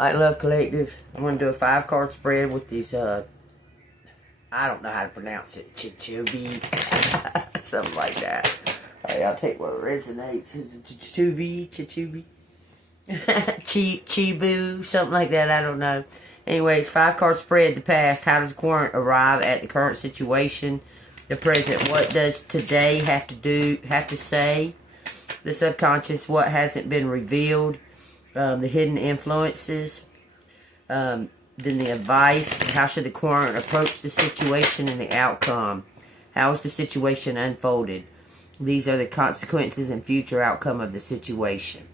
Light Love Collective. I'm going to do a 5-card spread with these, I don't know how to pronounce it. Chichubi. Something like that. Alright, I'll take what resonates. Is it Chichubi? Chibu? Something like that. I don't know. Anyways, 5-card spread. The past. How does the current arrive at the current situation? The present. What does today have to say? The subconscious. What hasn't been revealed? The hidden influences. Then the advice. How should the current approach the situation and the outcome? How is the situation unfolded? These are the consequences and future outcome of the situation.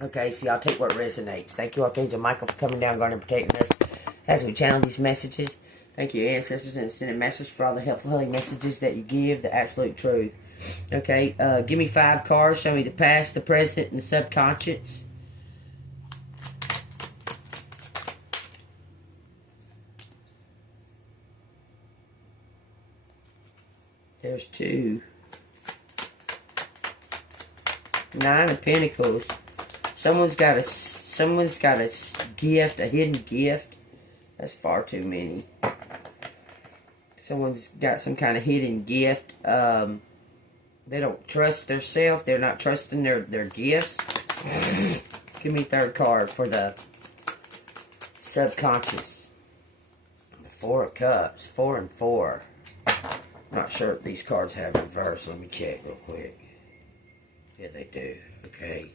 Okay, so y'all take what resonates. Thank you, Archangel Michael, for coming down, guarding and protecting us as we channel these messages. Thank you, ancestors and ascended masters, for all the helpful, healing messages that you give, the absolute truth. Okay, give me 5 cards. Show me the past, the present, and the subconscious. There's 2. 9 of Pentacles. Someone's got a gift, a hidden gift. That's far too many. Someone's got some kind of hidden gift. They don't trust themselves. They're not trusting their gifts. Give me 3rd card for the subconscious. The 4 of Cups. 4 and 4. I'm not sure if these cards have reverse. Let me check real quick. Yeah, they do. Okay.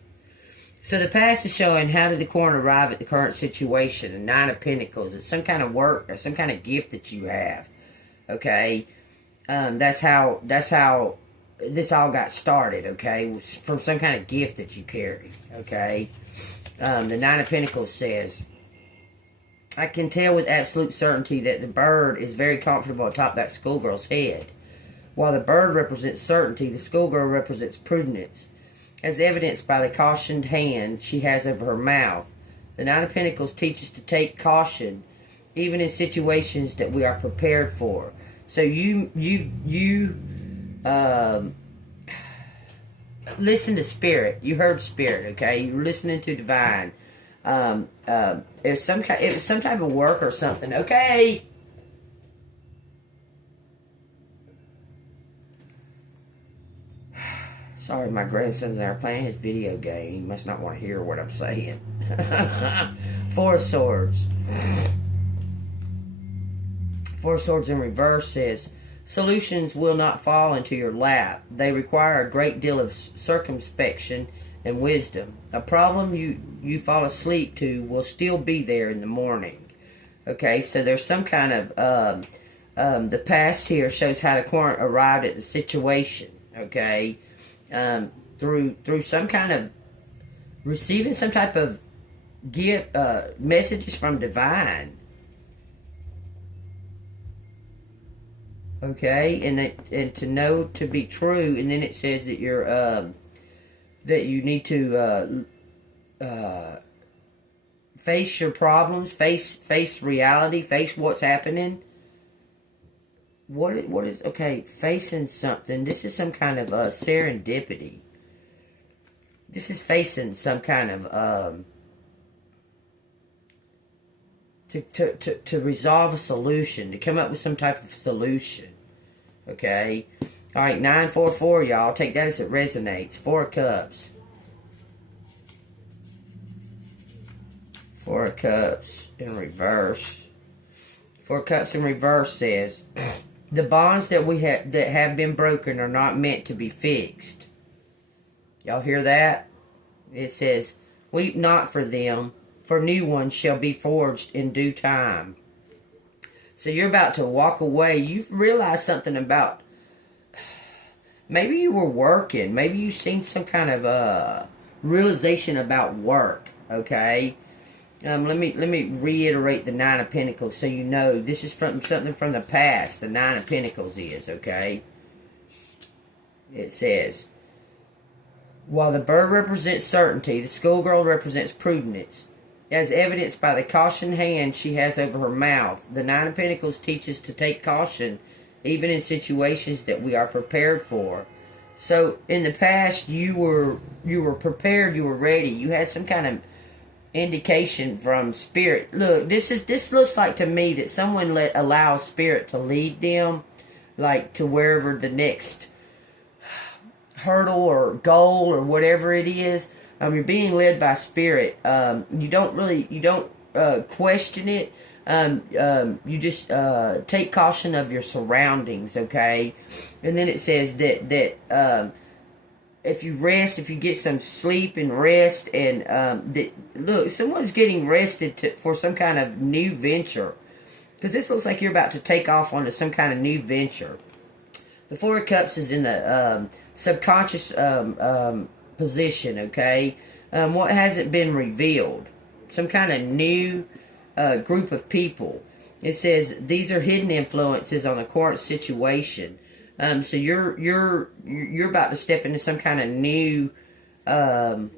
So the past is showing how did the current arrive at the current situation. The 9 of Pentacles. It's some kind of work or some kind of gift that you have. Okay. That's how this all got started. Okay. From some kind of gift that you carry. Okay. The 9 of Pentacles says, I can tell with absolute certainty that the bird is very comfortable atop that schoolgirl's head. While the bird represents certainty, the schoolgirl represents prudence, as evidenced by the cautioned hand she has over her mouth. The 9 of Pentacles teaches to take caution, even in situations that we are prepared for. So you listen to Spirit. You heard Spirit, okay? You're listening to Divine. It was some type of work or something, okay? Sorry, my grandson's there playing his video game. He must not want to hear what I'm saying. 4 of Swords. 4 of Swords in reverse says, solutions will not fall into your lap. They require a great deal of circumspection and wisdom. A problem you fall asleep to will still be there in the morning. Okay, so there's some kind of, the past here shows how the current arrived at the situation. Okay. Through some kind of receiving some type of gift, messages from Divine. Okay, and to know to be true, and then it says that you're that you need to face your problems, face reality, face what's happening. What is, okay, facing something. This is some kind of serendipity. This is facing some kind of to resolve a solution, to come up with some type of solution. Okay? Alright, 944, y'all. Take that as it resonates. 4 of Cups. 4 of Cups in reverse. 4 of Cups in reverse says, the bonds that have been broken are not meant to be fixed. Y'all hear that? It says, weep not for them, for new ones shall be forged in due time. So you're about to walk away. You've realized something about, maybe you were working. Maybe you've seen some kind of realization about work. Okay? Let me reiterate the 9 of Pentacles so you know this is from something from the past. The 9 of Pentacles is, okay? It says, while the bird represents certainty, the schoolgirl represents prudence, as evidenced by the caution hand she has over her mouth. The 9 of Pentacles teaches to take caution, even in situations that we are prepared for. So in the past, you were prepared, you were ready, you had some kind of indication from spirit. Look, this looks like to me that someone allows spirit to lead them, like to wherever the next hurdle or goal or whatever it is. You're being led by spirit. You don't question it. You just take caution of your surroundings, okay? And then it says that if you get some sleep and rest, and look, someone's getting rested for some kind of new venture, because this looks like you're about to take off onto some kind of new venture. The Four of Cups is in the subconscious position, okay? What hasn't been revealed? Some kind of new group of people. It says these are hidden influences on the current situation. So you're about to step into some kind of new. You're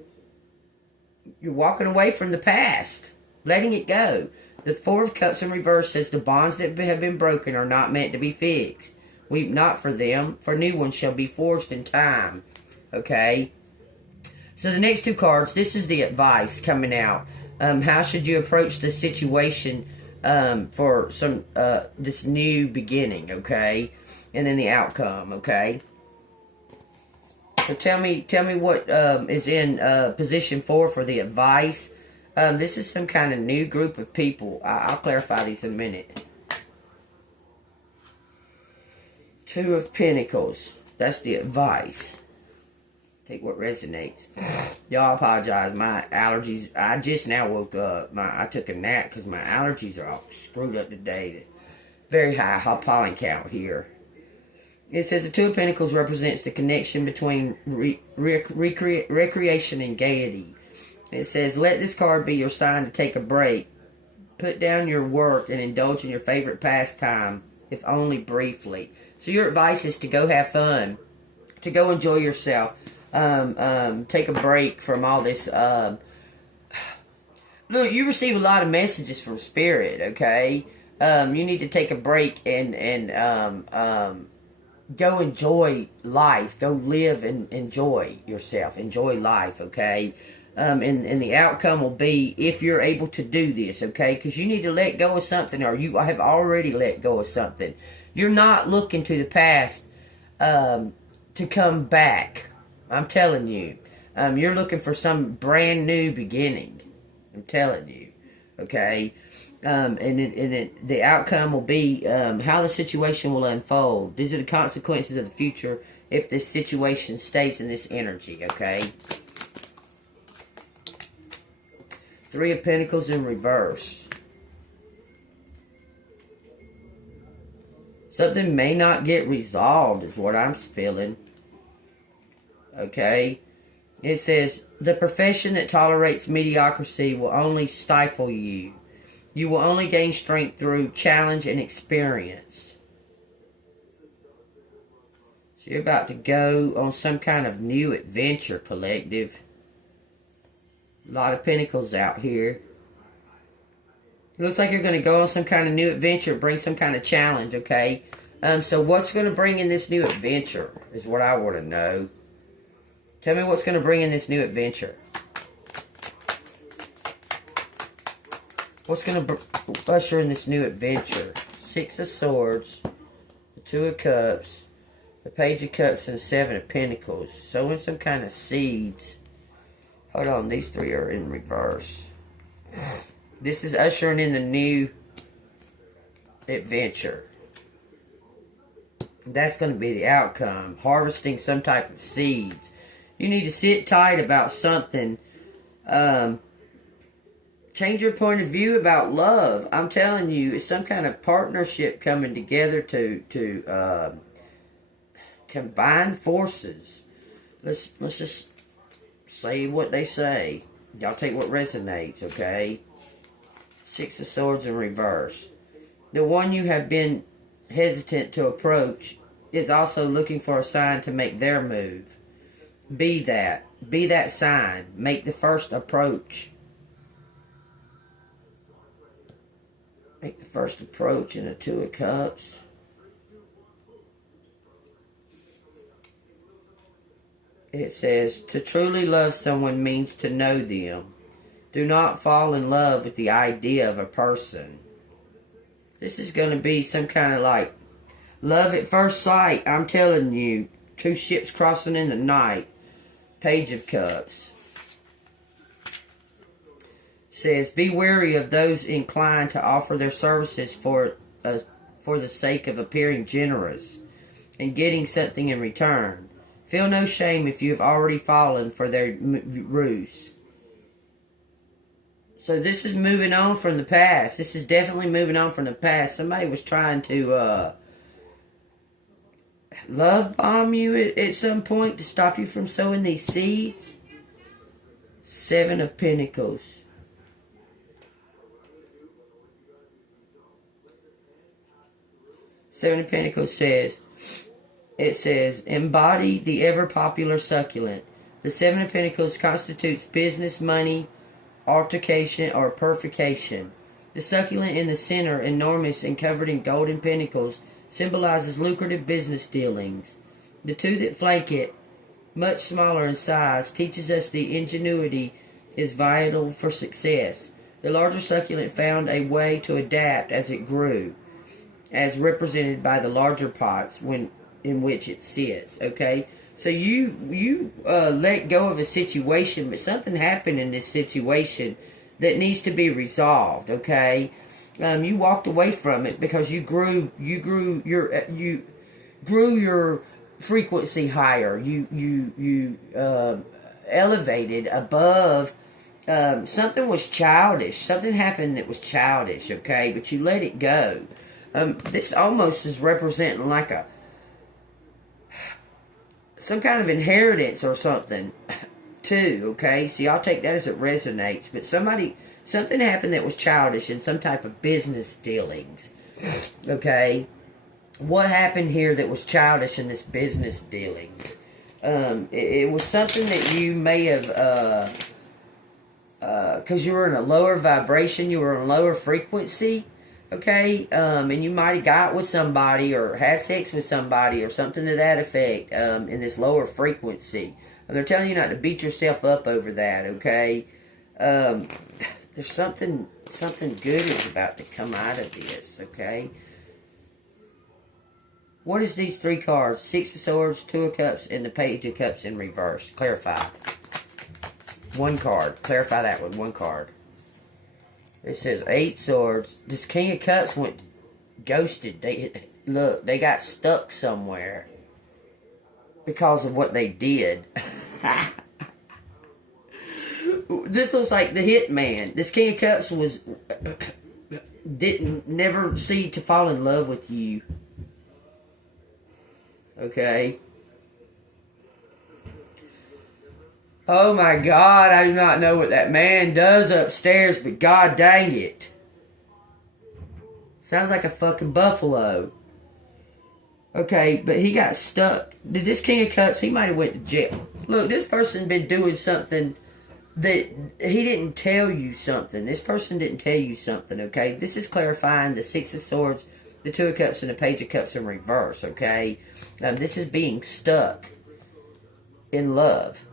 walking away from the past, letting it go. The Four of Cups in reverse says the bonds that have been broken are not meant to be fixed. Weep not for them, for new ones shall be forged in time. Okay. So the next two cards, this is the advice coming out. How should you approach the situation for some this new beginning, okay? And then the outcome, okay? So tell me what is in position 4 for the advice. This is some kind of new group of people. I'll clarify these in a minute. Two of Pentacles. That's the advice. Take what resonates. Y'all, apologize. My allergies. I just now woke up. I took a nap because my allergies are all screwed up today. Very high pollen count here. It says the Two of Pentacles represents the connection between recreation and gaiety. It says, let this card be your sign to take a break. Put down your work and indulge in your favorite pastime, if only briefly. So your advice is to go have fun, to go enjoy yourself. Take a break from all this. Look, you receive a lot of messages from Spirit, okay? You need to take a break and go enjoy life. Go live and enjoy yourself. Enjoy life, okay? And the outcome will be if you're able to do this, okay? Because you need to let go of something, or you have already let go of something. You're not looking to the past to come back. I'm telling you. You're looking for some brand new beginning. I'm telling you. Okay? The outcome will be how the situation will unfold. These are the consequences of the future if this situation stays in this energy. Okay? Three of Pentacles in reverse. Something may not get resolved is what I'm feeling. Okay? It says, the profession that tolerates mediocrity will only stifle you. You will only gain strength through challenge and experience. So you're about to go on some kind of new adventure, collective. A lot of pentacles out here. It looks like you're going to go on some kind of new adventure, bring some kind of challenge, okay? So what's going to bring in this new adventure is what I want to know. Tell me what's going to bring in this new adventure. What's going to usher in this new adventure? Six of Swords, the Two of Cups, the Page of Cups, and the Seven of Pentacles. Sowing some kind of seeds. Hold on, these three are in reverse. This is ushering in the new adventure. That's going to be the outcome. Harvesting some type of seeds. You need to sit tight about something. Change your point of view about love. I'm telling you, it's some kind of partnership coming together to combine forces. Let's just say what they say. Y'all take what resonates, okay? Six of Swords in reverse. The one you have been hesitant to approach is also looking for a sign to make their move. Be that. Be that sign. Make the first approach. Make the first approach in the Two of Cups. It says, to truly love someone means to know them. Do not fall in love with the idea of a person. This is going to be some kind of like love at first sight. I'm telling you, two ships crossing in the night. Page of Cups. Says, be wary of those inclined to offer their services for the sake of appearing generous and getting something in return. Feel no shame if you have already fallen for their ruse. So this is moving on from the past. This is definitely moving on from the past. Somebody was trying to love bomb you at some point to stop you from sowing these seeds. Seven of Pentacles. Seven of Pentacles says, embody the ever-popular succulent. The Seven of Pentacles constitutes business, money, altercation, or purification. The succulent in the center, enormous and covered in golden pentacles, symbolizes lucrative business dealings. The two that flank it, much smaller in size, teaches us the ingenuity is vital for success. The larger succulent found a way to adapt as it grew, as represented by the larger pots in which it sits. Okay, so you let go of a situation, but something happened in this situation that needs to be resolved. Okay, you walked away from it because you grew your frequency higher. You elevated above. Something was childish. Something happened that was childish. Okay, but you let it go. This almost is representing like some kind of inheritance or something, too, okay? So y'all take that as it resonates. But something happened that was childish in some type of business dealings, okay? What happened here that was childish in this business dealings? It was something that you may have, because you were in a lower vibration, you were in a lower frequency, okay, and you might have got with somebody or had sex with somebody or something to that effect in this lower frequency. And they're telling you not to beat yourself up over that, okay? There's something good is about to come out of this, okay? What is these three cards? Six of Swords, Two of Cups, and the Page of Cups in reverse. Clarify. One card. Clarify that with one card. It says 8 swords. This King of Cups went ghosted. They got stuck somewhere because of what they did. This looks like the hitman. This King of Cups didn't never seem to fall in love with you. Okay. Oh my God, I do not know what that man does upstairs, but God dang it. Sounds like a fucking buffalo. Okay, but he got stuck. Did this King of Cups, he might have went to jail. Look, this person been doing something that he didn't tell you something. This person didn't tell you something, okay? This is clarifying the Six of Swords, the Two of Cups, and the Page of Cups in reverse, okay? This is being stuck in love.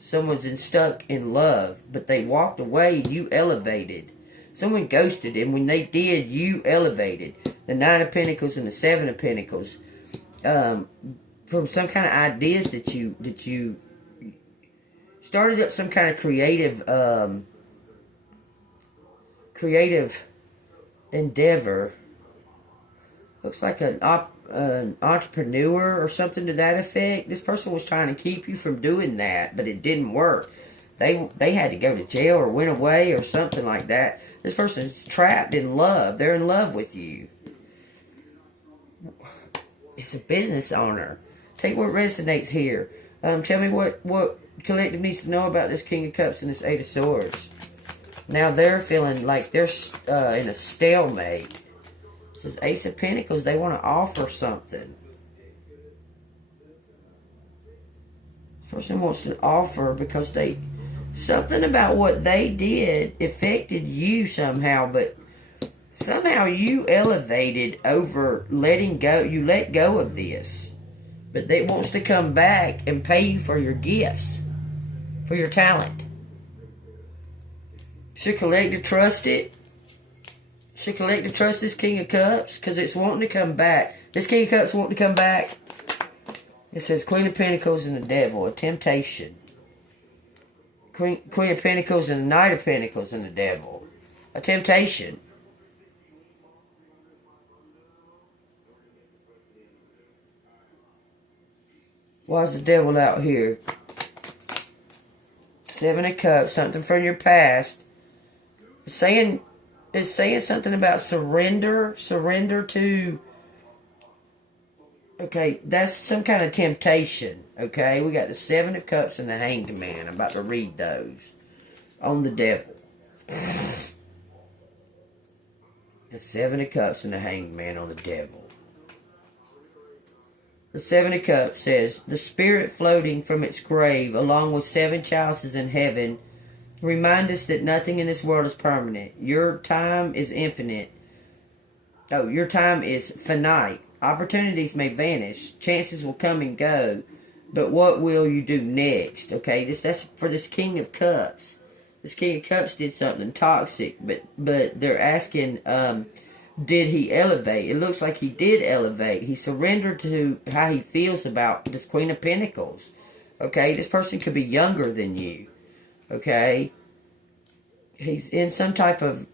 Someone's stuck in love, but they walked away, you elevated. Someone ghosted, and when they did, you elevated. The Nine of Pentacles and the Seven of Pentacles. From some kind of ideas that you started up some kind of creative endeavor. Looks like an entrepreneur or something to that effect. This person was trying to keep you from doing that, but it didn't work. They had to go to jail or went away or something like that. This person's trapped in love. They're in love with you. It's a business owner. Take what resonates here. Tell me what collective needs to know about this King of Cups and this Eight of Swords. Now they're feeling like they're in a stalemate. This is Ace of Pentacles. They want to offer something. This person wants to offer because something about what they did affected you somehow, but somehow you elevated over letting go. You let go of this. But they wants to come back and pay you for your gifts, for your talent. Should collective trust it? Should collective trust this King of Cups? Because it's wanting to come back. This King of Cups wanting to come back. It says Queen of Pentacles and the Devil. A temptation. Queen of Pentacles and the Knight of Pentacles and the Devil. A temptation. Why is the Devil out here? Seven of Cups. Something from your past. It's saying something about surrender. Surrender to... Okay, that's some kind of temptation. Okay, we got the Seven of Cups and the Hanged Man. I'm about to read those on the Devil. The Seven of Cups and the Hanged Man on the Devil. The Seven of Cups says, the spirit floating from its grave along with seven chalices in heaven remind us that nothing in this world is permanent. Your time is infinite. Oh, your time is finite. Opportunities may vanish. Chances will come and go. But what will you do next? Okay, that's for this King of Cups. This King of Cups did something toxic, but they're asking, did he elevate? It looks like he did elevate. He surrendered to how he feels about this Queen of Pentacles. Okay, this person could be younger than you. Okay, he's in some type of,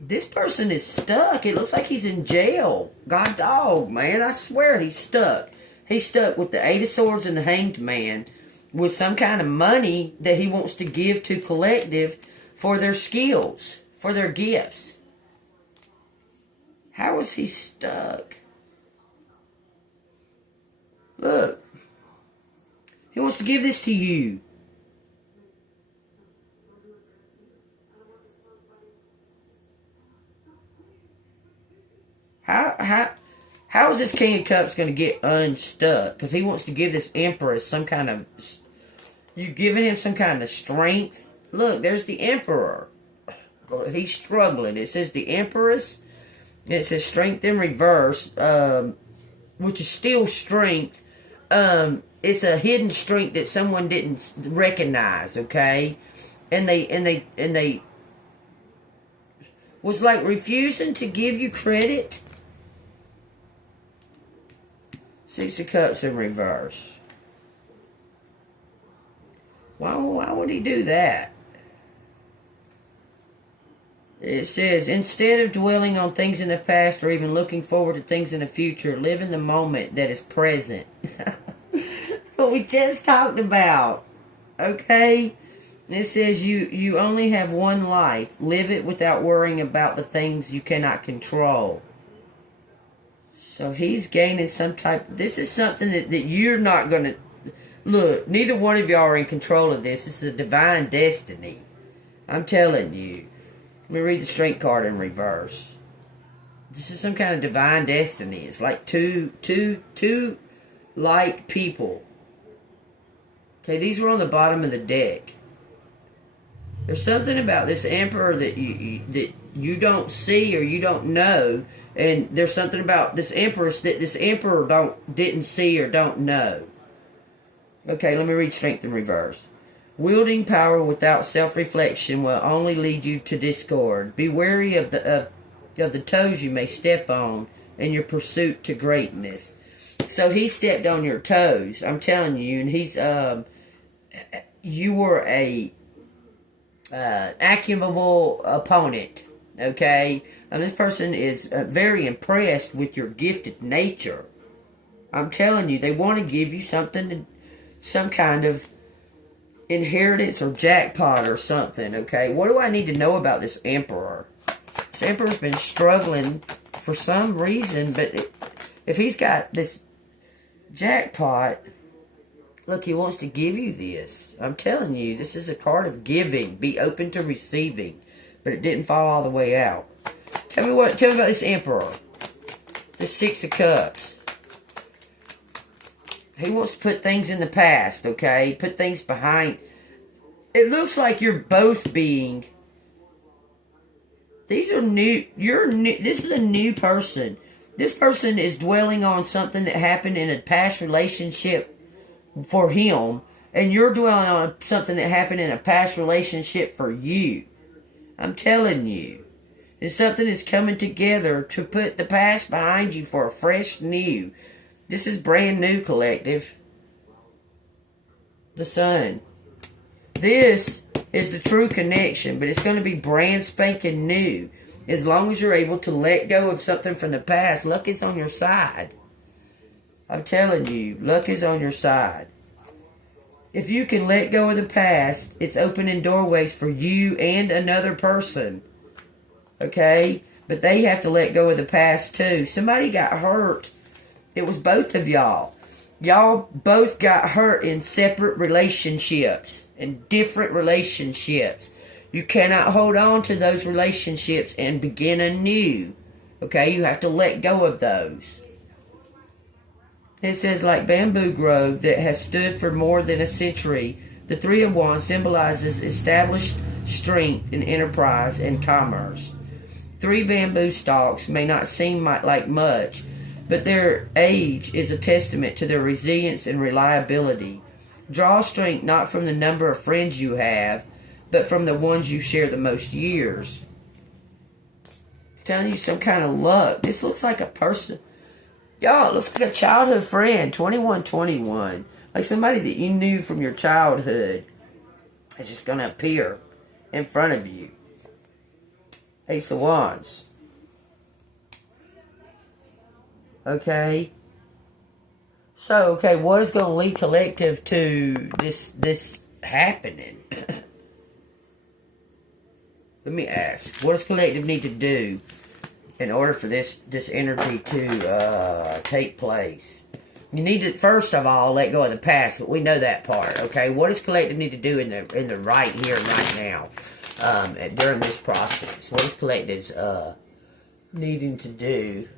this person is stuck. It looks like he's in jail. God dog, man, I swear he's stuck. He's stuck with the Eight of Swords and the Hanged Man with some kind of money that he wants to give to collective for their skills, for their gifts. How is he stuck? Look. He wants to give this to you. How is this King of Cups going to get unstuck? Because he wants to give this Empress some kind of... You giving him some kind of strength? Look, there's the Emperor. He's struggling. It says the Empress. And it says strength in reverse, which is still strength. It's a hidden strength that someone didn't recognize, okay? And they was like refusing to give you credit. Six of Cups in reverse. Why would he do that? It says, instead of dwelling on things in the past or even looking forward to things in the future, live in the moment that is present. What we just talked about. Okay? It says you only have one life. Live it without worrying about the things you cannot control. So he's gaining some type... This is something that you're not going to... Look, neither one of y'all are in control of this. This is a divine destiny. I'm telling you. Let me read the Strength card in reverse. This is some kind of divine destiny. It's like two like people. Okay, these were on the bottom of the deck. There's something about this Emperor that you don't see or you don't know. And there's something about this Empress that this Emperor didn't see or don't know. Okay, let me read Strength in reverse. Wielding power without self-reflection will only lead you to discord. Be wary of the toes you may step on in your pursuit to greatness. So he stepped on your toes. I'm telling you, and he's you were a actionable opponent. Okay, and this person is very impressed with your gifted nature. I'm telling you, they want to give you something, some kind of inheritance or jackpot or something. Okay, what do I need to know about this Emperor? This Emperor's been struggling for some reason, but if he's got this jackpot, look, he wants to give you this. I'm telling you, this is a card of giving. Be open to receiving. But it didn't fall all the way out. Tell me about this Emperor. This Six of Cups. He wants to put things in the past, okay? Put things behind. It looks like you're both being... These are new. You're new. This is a new person. This person is dwelling on something that happened in a past relationship for him And you're dwelling on something that happened in a past relationship for you. I'm telling you. And something is coming together to put the past behind you for a fresh new. This is brand new, collective. The sun. This is the true connection, but it's going to be brand spanking new. As long as you're able to let go of something from the past, luck is on your side. I'm telling you, luck is on your side. If you can let go of the past, it's opening doorways for you and another person. Okay? But they have to let go of the past too. Somebody got hurt. It was both of y'all. Y'all both got hurt in separate relationships, in different relationships. You cannot hold on to those relationships and begin anew. Okay? You have to let go of those. It says, like bamboo grove that has stood for more than a century, the Three of Wands symbolizes established strength in enterprise and commerce. 3 bamboo stalks may not seem like much, but their age is a testament to their resilience and reliability. Draw strength not from the number of friends you have, but from the ones you share the most years. It's telling you some kind of luck. This looks like a person. Y'all, it looks like a childhood friend, 2121. Like somebody that you knew from your childhood is just going to appear in front of you. Ace of Wands. Okay. So, okay, what is going to lead collective to this happening? Let me ask. What does collective need to do in order for this energy to take place? You need to, first of all, let go of the past, but we know that part, okay? What does collective need to do in the right here, right now, during this process? What is collective's needing to do?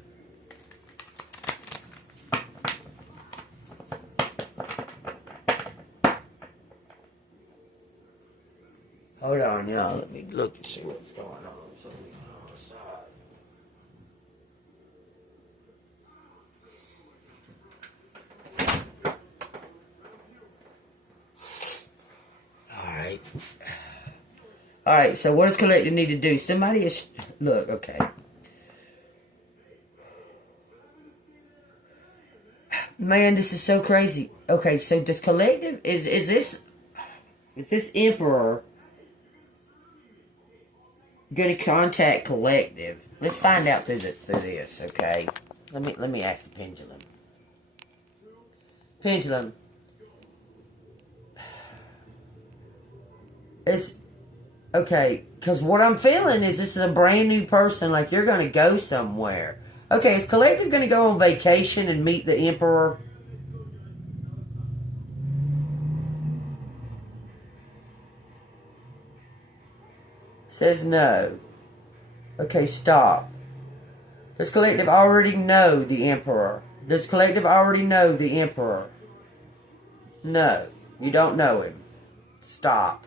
Hold on, y'all. Let me look and see what's going on. Alright, so what does collective need to do? Somebody is... Look, okay. Man, this is so crazy. Okay, so does collective... Is this Emperor going to contact collective? Let's find out through this, okay? Let me ask the pendulum. Pendulum. It's... Okay, because what I'm feeling is this is a brand new person, like you're going to go somewhere. Okay, is collective going to go on vacation and meet the Emperor? Says no. Okay, stop. Does collective already know the Emperor? Does collective already know the Emperor? No, you don't know him. Stop.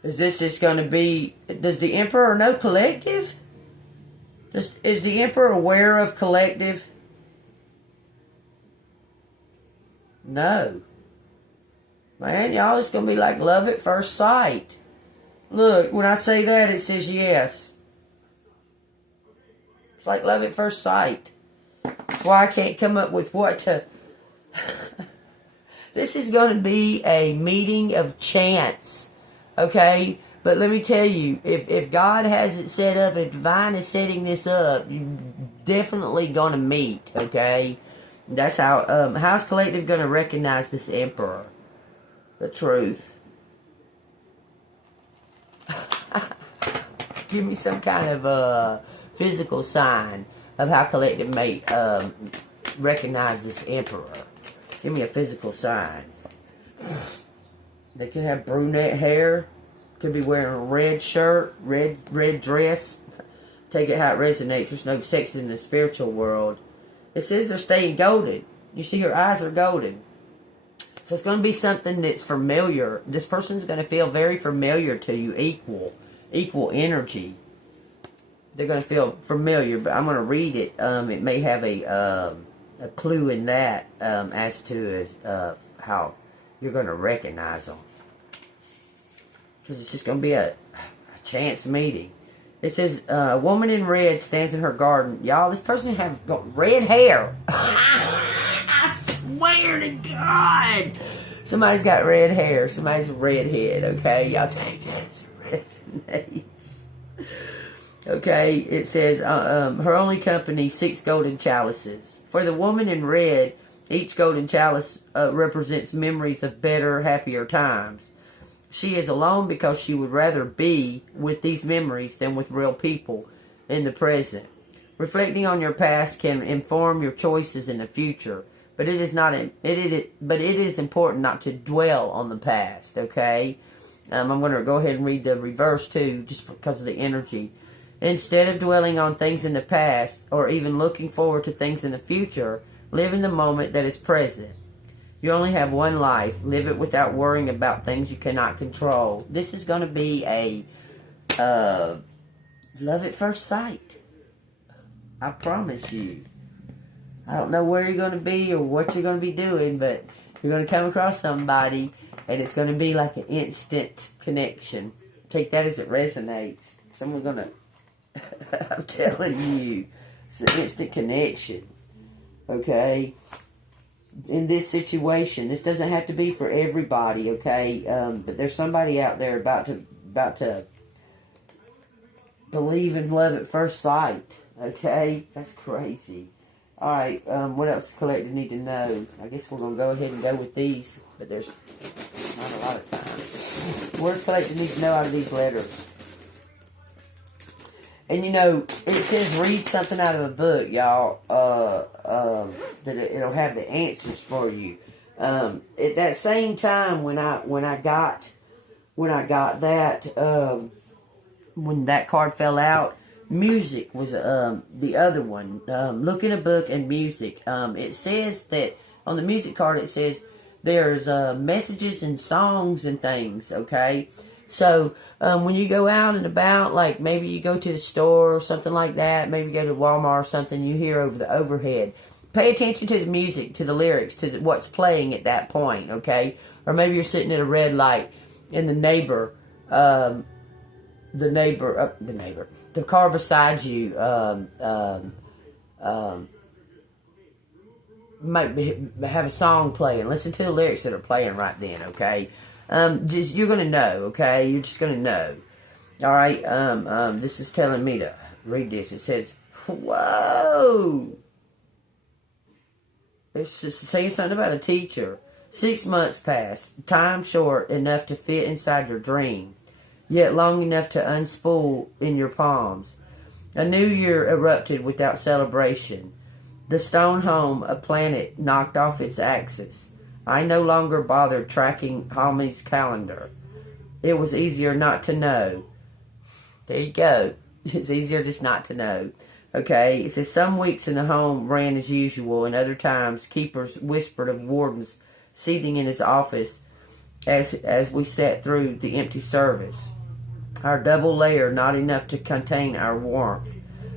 Is this just going to be... Does the Emperor know collective? Is the Emperor aware of collective? No. Man, y'all, it's going to be like love at first sight. Look, when I say that, it says yes. It's like love at first sight. That's why I can't come up with what to... This is going to be a meeting of chance. Okay, but let me tell you, if God has it set up, if Divine is setting this up, you're definitely going to meet, okay? That's how's collective going to recognize this Emperor? The truth. Give me some kind of physical sign of how collective may recognize this Emperor. Give me a physical sign. They could have brunette hair. Could be wearing a red shirt, red dress. Take it how it resonates. There's no sex in the spiritual world. It says they're staying golden. You see her eyes are golden. So it's going to be something that's familiar. This person's going to feel very familiar to you. Equal energy. They're going to feel familiar. But I'm going to read it. It may have a clue in that as to how you're going to recognize them. Because it's just going to be a chance meeting. It says, a woman in red stands in her garden. Y'all, this person have got red hair. I swear to God. Somebody's got red hair. Somebody's a redhead, okay? Y'all take that as it resonates. Okay, it says, her only company, 6 golden chalices. For the woman in red, each golden chalice represents memories of better, happier times. She is alone because she would rather be with these memories than with real people in the present. Reflecting on your past can inform your choices in the future, but it is important not to dwell on the past. Okay, I'm going to go ahead and read the reverse too, just because of the energy. Instead of dwelling on things in the past or even looking forward to things in the future, live in the moment that is present. You only have one life. Live it without worrying about things you cannot control. This is going to be a love at first sight. I promise you. I don't know where you're going to be or what you're going to be doing, but you're going to come across somebody, and it's going to be like an instant connection. Take that as it resonates. Someone's going to, I'm telling you, it's an instant connection. Okay? In this situation, this doesn't have to be for everybody, okay? But there's somebody out there about to believe in love at first sight, okay? That's crazy. All right, what else does the collective need to know? I guess we're gonna go ahead and go with these, but there's not a lot of time. What does collective need to know out of these letters? And you know, it says read something out of a book, y'all. That it'll have the answers for you. At that same time, when I got that, when that card fell out, music was the other one. Look in a book and music. It says that on the music card, it says there's messages and songs and things. Okay. So, when you go out and about, like maybe you go to the store or something like that, maybe you go to Walmart or something, you hear over the overhead. Pay attention to the music, to the lyrics, to what's playing at that point, okay? Or maybe you're sitting at a red light and the car beside you, might have a song playing. Listen to the lyrics that are playing right then, okay? You're gonna know, okay? You're just gonna know. All right. This is telling me to read this. It says, "Whoa!" It's just saying something about a teacher. 6 months passed, time short enough to fit inside your dream, yet long enough to unspool in your palms. A new year erupted without celebration. The stone home, a planet, knocked off its axis. I no longer bothered tracking Hami's calendar. It was easier not to know. There you go. It's easier just not to know. Okay, it says some weeks in the home ran as usual, and other times keepers whispered of wardens seething in his office as we sat through the empty service. Our double layer not enough to contain our warmth.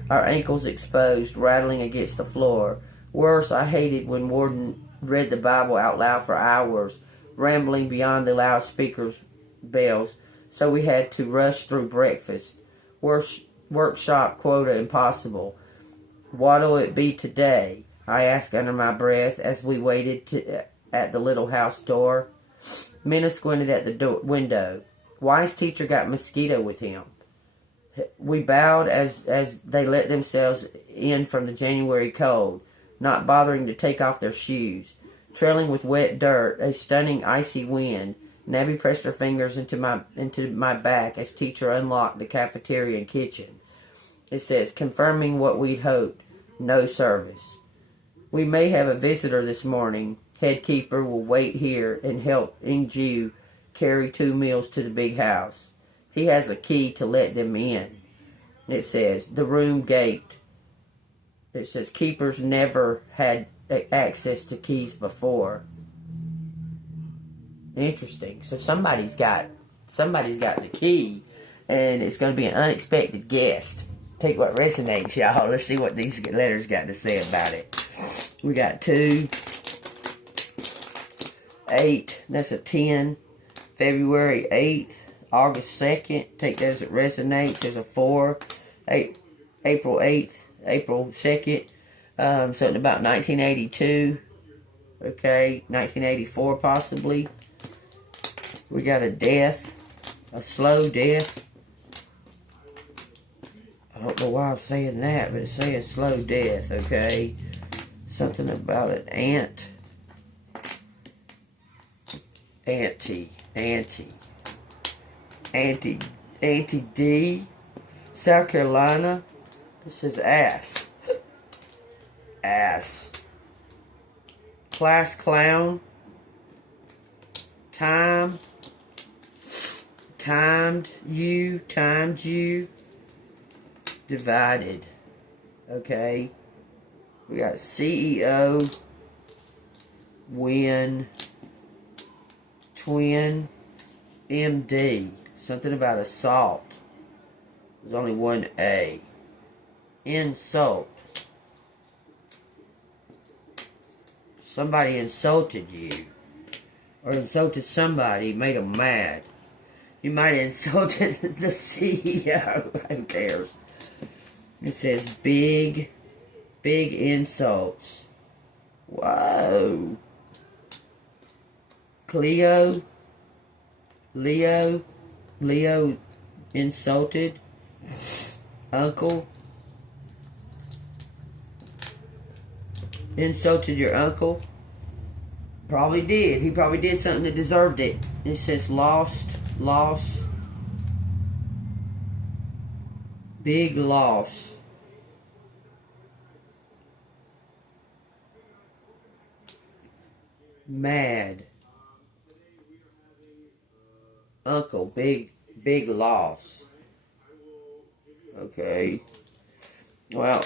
Our ankles exposed, rattling against the floor. Worse, I hated when warden read the Bible out loud for hours, rambling beyond the loudspeakers' bells, so we had to rush through breakfast. Workshop quota impossible. What'll it be today? I asked under my breath as we waited at the little house door. Minna squinted at the window. Why's teacher got mosquito with him? We bowed as they let themselves in from the January cold, not bothering to take off their shoes. Trailing with wet dirt, a stunning icy wind, Nabby pressed her fingers into my back as teacher unlocked the cafeteria and kitchen. It says, confirming what we'd hoped, no service. We may have a visitor this morning. Head keeper will wait here and help Ingju carry 2 meals to the big house. He has a key to let them in. It says, the room gate. It says, keepers never had access to keys before. Interesting. So somebody's got the key, and it's going to be an unexpected guest. Take what resonates, y'all. Let's see what these letters got to say about it. We got 2, 8, that's a 10. February 8th, August 2nd, take that as it resonates, there's a 4. April 8th, April 2nd, something about 1982, okay, 1984 possibly. We got a death, a slow death. I don't know why I'm saying that, but it's saying slow death, okay. Something about an ant. Auntie D, South Carolina. This is ass. Ass. Class clown. Timed you. Divided. Okay. We got CEO. Win. Twin. MD. Something about assault. There's only one A. Insult. Somebody insulted you. Or insulted somebody, made them mad. You might have insulted the CEO. Who cares? It says big insults. Whoa. Leo insulted. Uncle insulted your uncle. Probably did. He probably did something that deserved it. It says loss. Big loss. Mad. Uncle, big loss. Okay. Well,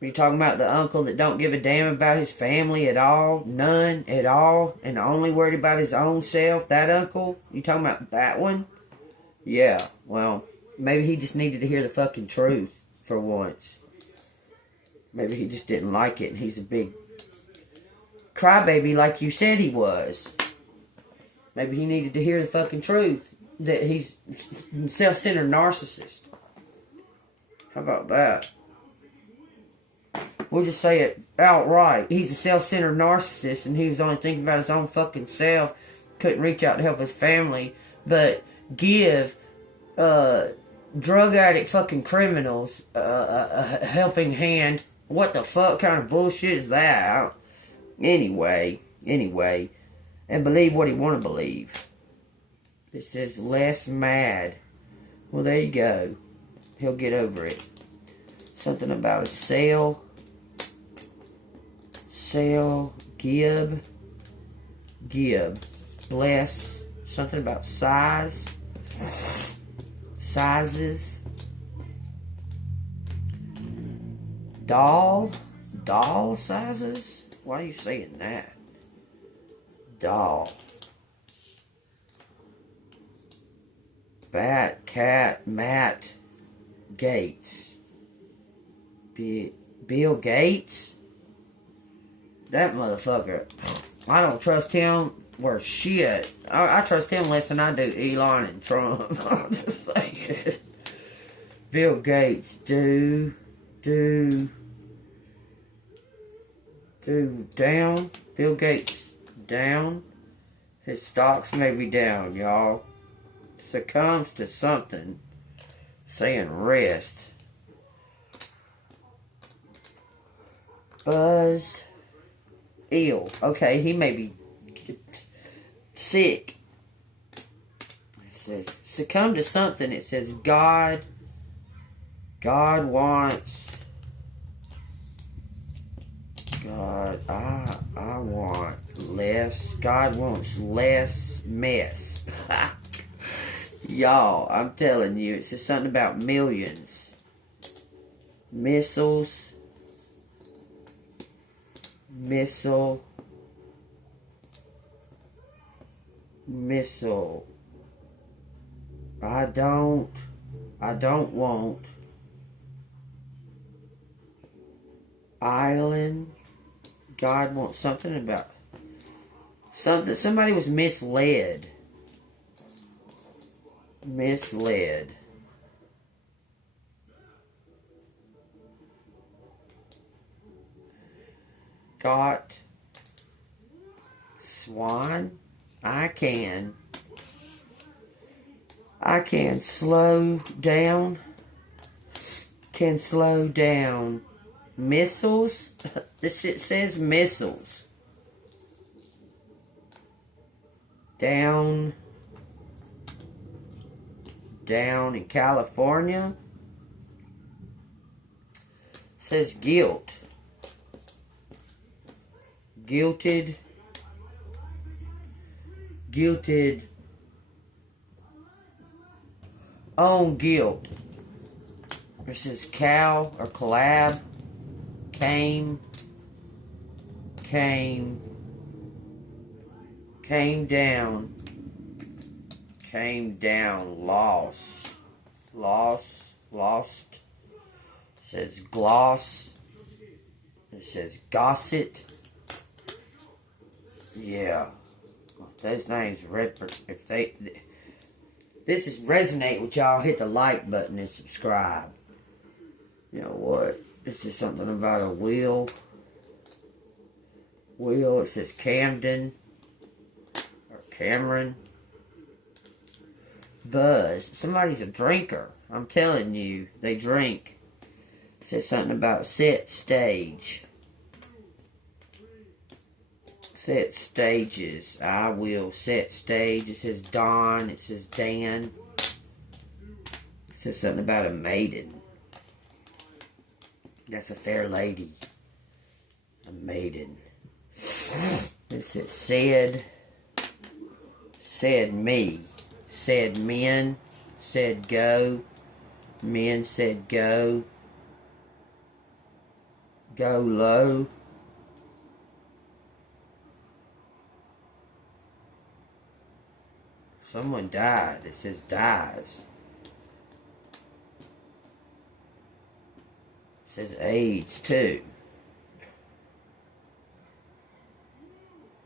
you talking about the uncle that don't give a damn about his family at all? None at all? And only worried about his own self? That uncle? You talking about that one? Yeah, well, maybe he just needed to hear the fucking truth for once. Maybe he just didn't like it and he's a big crybaby like you said he was. Maybe he needed to hear the fucking truth that he's a self-centered narcissist. How about that? We'll just say it outright. He's a self-centered narcissist and he was only thinking about his own fucking self. Couldn't reach out to help his family. But give drug addict fucking criminals a helping hand. What the fuck kind of bullshit is that? Anyway. And believe what he want to believe. It says less mad. Well, there you go. He'll get over it. Something about a sale. Gib. Bless. Something about size. Sizes. Doll sizes? Why are you saying that? Doll. Bat, cat, Matt Gates. Bill Gates? That motherfucker. I don't trust him worth shit. I trust him less than I do Elon and Trump. I'm just saying. Bill Gates, do down. Bill Gates down. His stocks may be down, y'all. Succumbs to something. Saying rest. Buzzed. Ill. Okay, he may be sick. It says succumb to something. It says God wants. I want less. God wants less mess. Y'all, I'm telling you, it says something about millions. Missiles. Missile. I don't want. Island. God wants something about Somebody was misled. Misled. Got swan. I can slow down. Can slow down. Missiles. This shit says missiles. Down in California. Says guilt. Guilted on guilt. This is cow or collab. Came down, lost. It says gloss. It says gossip. Yeah. Those names, if this is resonate with y'all, hit the like button and subscribe. You know what? This is something about a wheel. It says Camden or Cameron. Buzz. Somebody's a drinker. I'm telling you, they drink. It says something about set stage. Set stages. I will set stage. It says Don. It says Dan. It says something about a maiden. That's a fair lady. A maiden. It says said me. Said men. Said go. Men said go. Go low. Someone died. It says dies. It says AIDS too.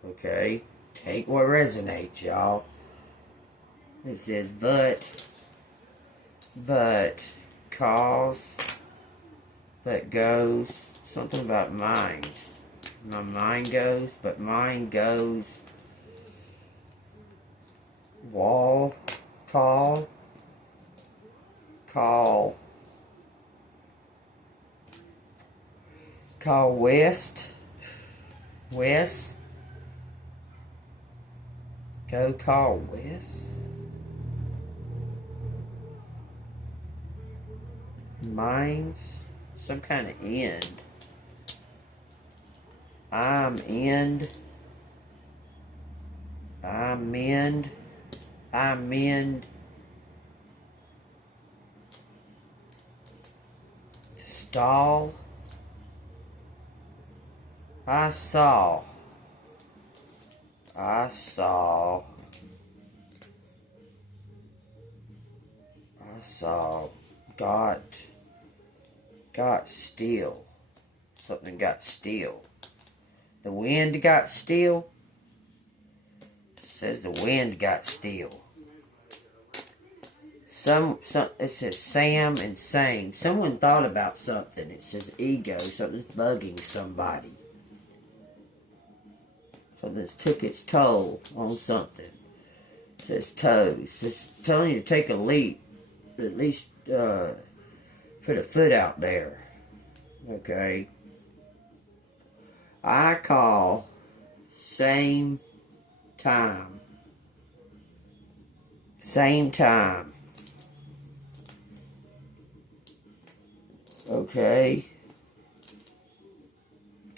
Okay. Take what resonates, y'all. It says but, cause, but goes. Something about mind. My mind goes, but mine goes. Wall, call west, go call west, minds, some kind of end, I mend, stall, I saw, got steel, something got steel, the wind got steel, it says the wind got steel. It says Sam and Sang. Someone thought about something. It says ego. Something's bugging somebody. Something's took its toll on something. It says toes. It says telling you to take a leap. At least put a foot out there. Okay. I call same time. Same time. Okay.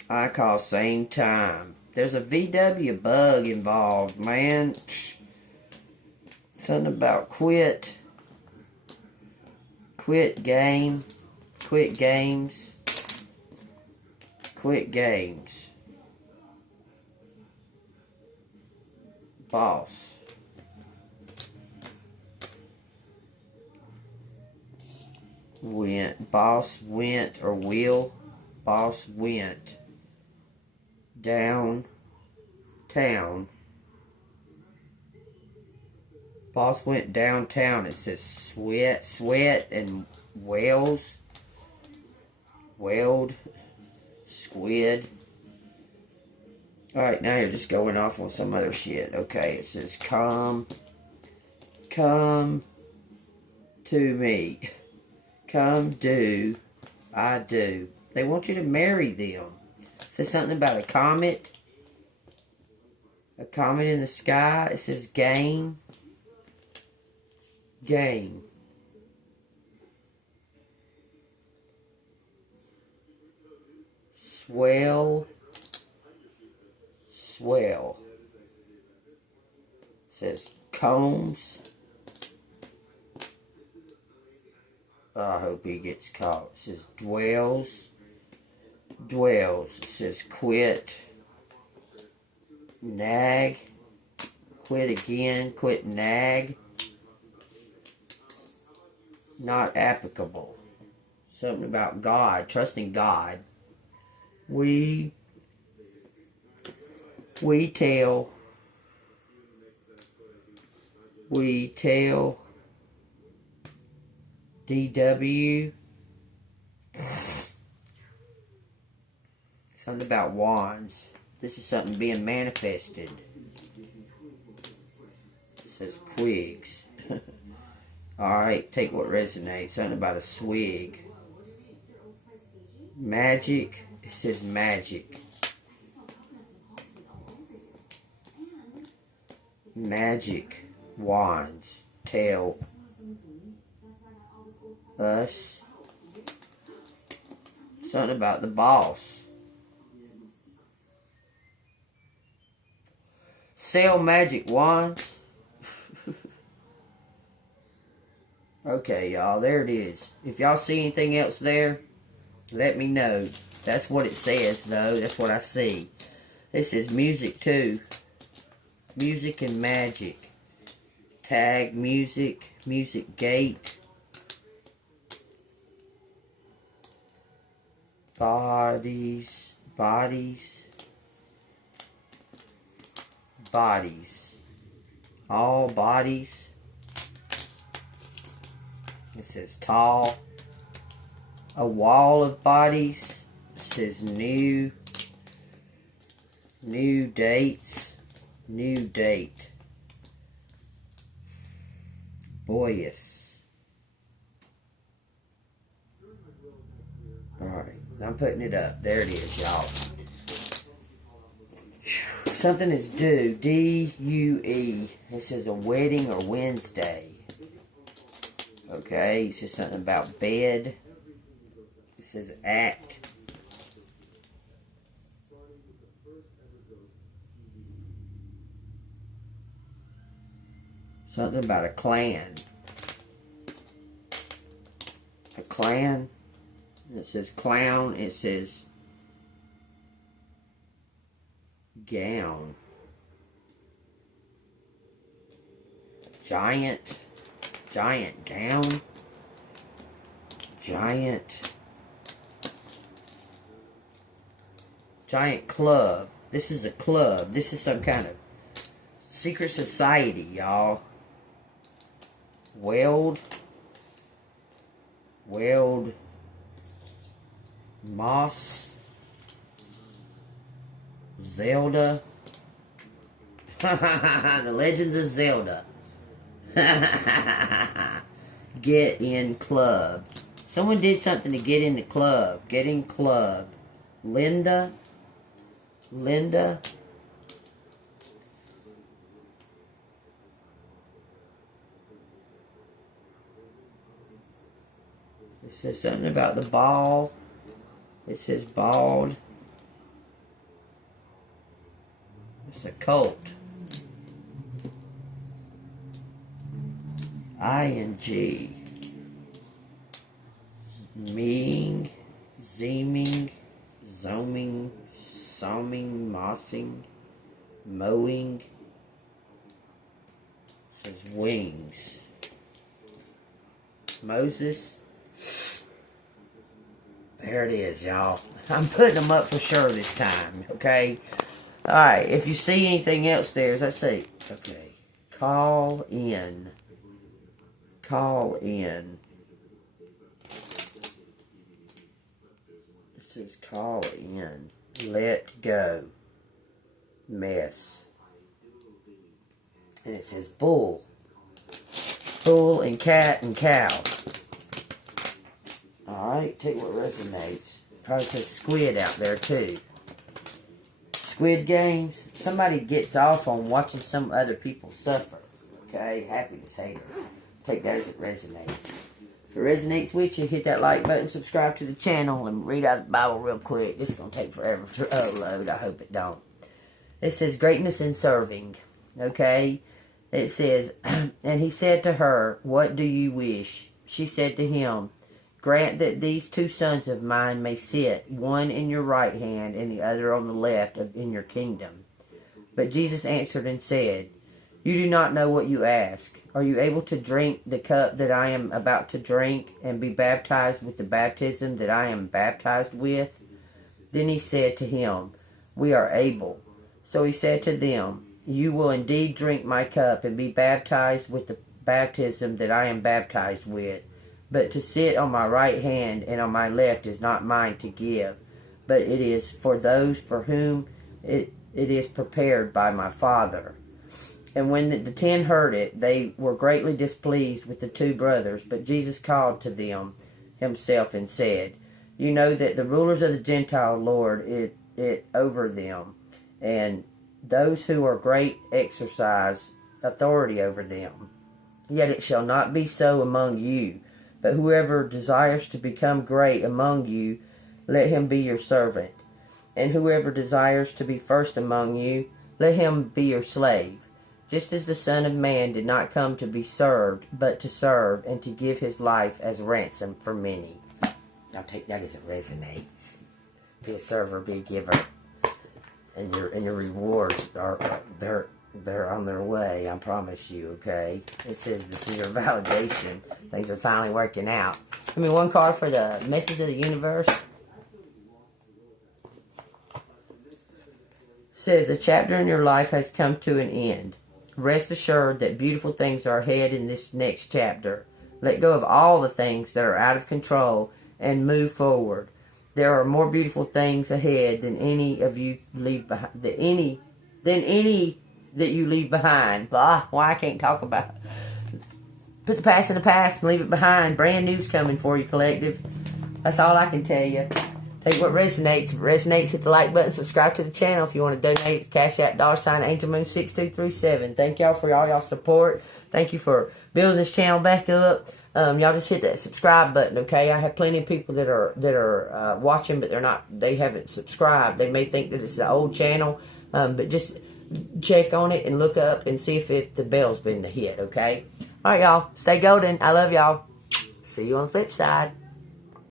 I call same time. There's a VW bug involved, man. Something about quit games. Boss. Boss went downtown Boss went downtown. It says sweat, and whales. Weld. Squid. Alright, now you're just going off on some other shit. Okay, it says come to me. Come do. I do. They want you to marry them. It says something about a comet. A comet in the sky. It says game. Game. Swell. Swell. It says combs. Oh, I hope he gets caught. It says dwells. Dwells. It says quit. Nag. Quit again. Quit nag. Not applicable. Something about God. Trusting God. We tell. DW. Something about wands. This is something being manifested. It says quigs. Alright, take what resonates. Something about a swig. Magic. It says magic. Magic. Wands. Tell us. Something about the boss. Sell magic wands. Okay, y'all, there it is. If y'all see anything else there, let me know. That's what it says, though. That's what I see. This is music, too. Music and magic. Tag music. Music gate. Bodies. Bodies. Bodies. All bodies. It says tall. A wall of bodies. It says new. New dates. New date. Boyus. Alright. I'm putting it up. There it is, y'all. Something is due. D-U-E. It says a wedding or Wednesday. Okay. It says something about bed. It says act. Something about a clan. A clan. It says clown. It says gown. Giant. Giant gown. Giant. Giant club. This is a club. This is some kind of secret society, y'all. Weld. Weld. Moss. Zelda. The Legends of Zelda. Get in club. Someone did something to get in the club. Get in club. Linda. Linda. It says something about the ball. It says bald. It's a cult. ING. Meing. Zeeming. Zoming. Somming. Mossing. Mowing. It says wings. Moses. There it is, y'all. I'm putting them up for sure this time, okay? Alright, if you see anything else there, let's see. Okay. Call in. Call in. It says call in. Let go. Mess. And it says bull. Bull and cat and cow. Alright, take what resonates. Probably says squid out there too. Squid Games. Somebody gets off on watching some other people suffer. Okay, happiness hater. Take that as it resonates. If it resonates with you, hit that like button, subscribe to the channel, and read out the Bible real quick. This is going to take forever to upload. I hope it don't. It says greatness in serving. Okay? It says, and he said to her, what do you wish? She said to him, grant that these 2 sons of mine may sit, one in your right hand and the other on the left in your kingdom. But Jesus answered and said, you do not know what you ask. Are you able to drink the cup that I am about to drink and be baptized with the baptism that I am baptized with? Then he said to him, we are able. So he said to them, you will indeed drink my cup and be baptized with the baptism that I am baptized with. But to sit on my right hand and on my left is not mine to give, but it is for those for whom it is prepared by my Father. And when the 10 heard it, they were greatly displeased with the 2 brothers. But Jesus called to them himself and said, you know that the rulers of the Gentile lord it over them, and those who are great exercise authority over them. Yet it shall not be so among you. But whoever desires to become great among you, let him be your servant. And whoever desires to be first among you, let him be your slave. Just as the Son of Man did not come to be served, but to serve, and to give his life as ransom for many. I'll take that as it resonates. Be a server, be a giver. And your rewards are they're on their way, I promise you, okay? It says this is your validation. Things are finally working out. Give me one card for the message of the universe. It says, a chapter in your life has come to an end. Rest assured that beautiful things are ahead in this next chapter. Let go of all the things that are out of control and move forward. There are more beautiful things ahead than any of you leave behind. Than any that you leave behind. Blah, why I can't talk about it. Put the past in the past and leave it behind. Brand new's coming for you, collective. That's all I can tell you. Take what resonates. If it resonates, hit the like button, subscribe to the channel. If you want to donate, it's Cash App, $AngelMoon6237. Thank y'all for all y'all support. Thank you for building this channel back up. Y'all just hit that subscribe button, okay? I have plenty of people that are watching, but they haven't subscribed. They may think that it's an old channel, but just check on it and look up and see if the bell's been hit, okay? All right, y'all. Stay golden. I love y'all. See you on the flip side.